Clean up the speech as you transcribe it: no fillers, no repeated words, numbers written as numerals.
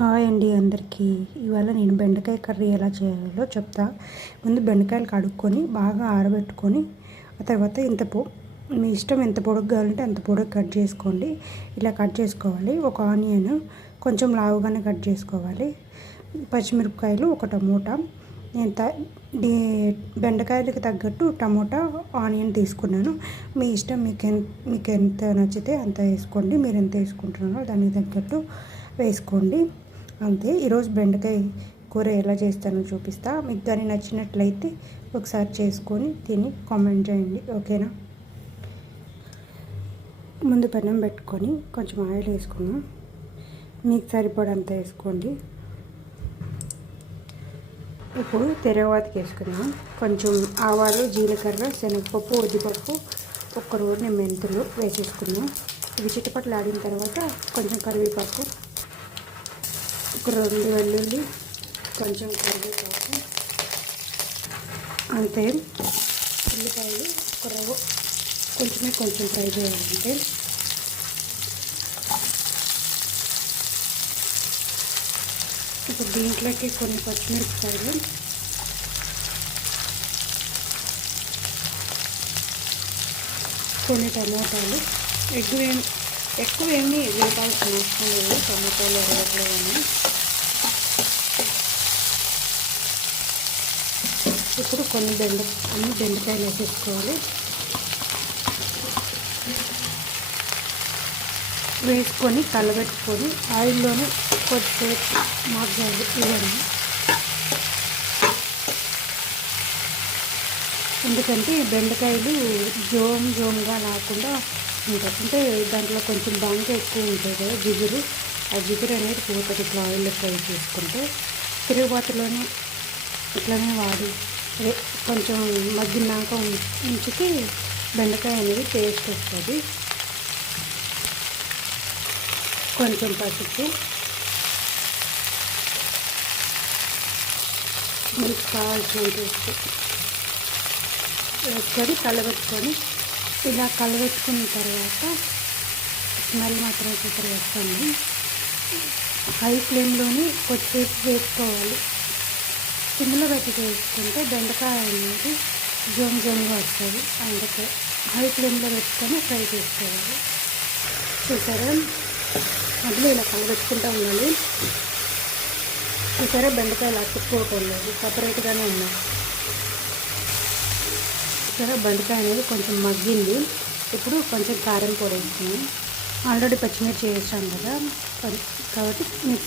Hi అండి అందరికీ. ఇవాళ నేను బెండకాయ కర్రీ ఎలా చేయాలో చెప్తా. ముందు బెండకాయలు కడుక్కొని బాగా ఆరబెట్టుకొని ఆ తర్వాత మీ ఇష్టం ఎంత పొడుగు కావాలంటే అంత పొడుగు కట్ చేసుకోండి. ఇలా కట్ చేసుకోవాలి. ఒక ఆనియన్ కొంచెం లావుగానే కట్ చేసుకోవాలి. పచ్చిమిరపకాయలు, ఒక టమోటా. నేను బెండకాయలకి తగ్గట్టు టమోటా, ఆనియన్ తీసుకున్నాను. మీ ఇష్టం, మీకు ఎంత నచ్చితే అంత వేసుకోండి. మీరు ఎంత వేసుకుంటున్నారో దానికి తగ్గట్టు వేసుకోండి. అంతే. ఈరోజు బెండకాయ కూర ఎలా చేస్తానో చూపిస్తా. మీకు కానీ నచ్చినట్లయితే ఒకసారి చేసుకొని తిని కామెంట్ చేయండి, ఓకేనా? ముందు పెనం పెట్టుకొని కొంచెం ఆయిల్ వేసుకున్నాం. మీకు సరిపడంత వేసుకోండి. ఇప్పుడు తిరగవాతకి వేసుకుందాం. కొంచెం ఆవాలు, జీలకర్ర, శనగపప్పు, ఉద్దిపప్పు, ఒక్క రోజు మెంతులు వేసేసుకుందాం. ఇవి చిటపట్లు ఆడిన తర్వాత కొంచెం కరివేపాకు, ఒక 2 వెల్లుల్లి, కొంచెం కరివేపాకు, అంతే. ఉల్లిపాయలు కొంచెం ఫ్రై చేయాలంటే. ఇప్పుడు దీంట్లోకి కొన్ని పచ్చిమిరపకాయలు, కొన్ని టమాటాలు. ఎక్కువ ఏమీ వేపాల్సిన అవసరం లేదు. టమాటాలు ఎరగట్లేదని. ఇప్పుడు అన్ని బెండకాయలు వేసేసుకోవాలి. వేసుకొని కలబెట్టుకొని ఆయిల్లోనే కొద్దిసేపు మగ్గాలి. ఇవన్నీ ఎందుకంటే బెండకాయలు జోమ్గా లేకుండా ఉంటాయి. అంటే దాంట్లో కొంచెం బంక ఎక్కువ ఉంటుంది కదా, జిగురు. ఆ జిగురు అనేది పోతుంది ఇట్లా ఆయిల్లో ఫ్రై చేసుకుంటే. తిరుగుబాటులోనే ఇట్లనే వాడి కొంచెం మగ్గినాక ఉంచితే బెండకాయ అనేది టేస్ట్ వస్తుంది. కొంచెం పసుపు, మీకు కావాల్సినంత వేసుకొని కలబెట్టుకొని, ఇలా కలబెట్టుకున్న తర్వాత స్మెల్ మాత్రం సూపర్ వస్తుంది. హై ఫ్లేమ్లోని కొద్దిసేపు వేసుకోవాలి. సిమ్లో పెట్టి వేసుకుంటే బెండకాయ అనేది జోమ్గా వస్తుంది. అందుకే హై ఫ్లేమ్లో పెట్టుకొని ఫ్రై చేసుకోవాలి. చూసారా, అందులో ఇలా కలబెట్టుకుంటూ ఉండాలి. చూసారా, బెండకాయలు అతుక్కోవటం లేదు, సపరేట్గానే ఉన్నాయి. చూసారా, బెండకాయ అనేది కొంచెం మగ్గింది. ఇప్పుడు కొంచెం కారం పొడి వేసుకున్నాం. ఆల్రెడీ పచ్చిమిర్చి వేసాం కదా, కాబట్టి మీకు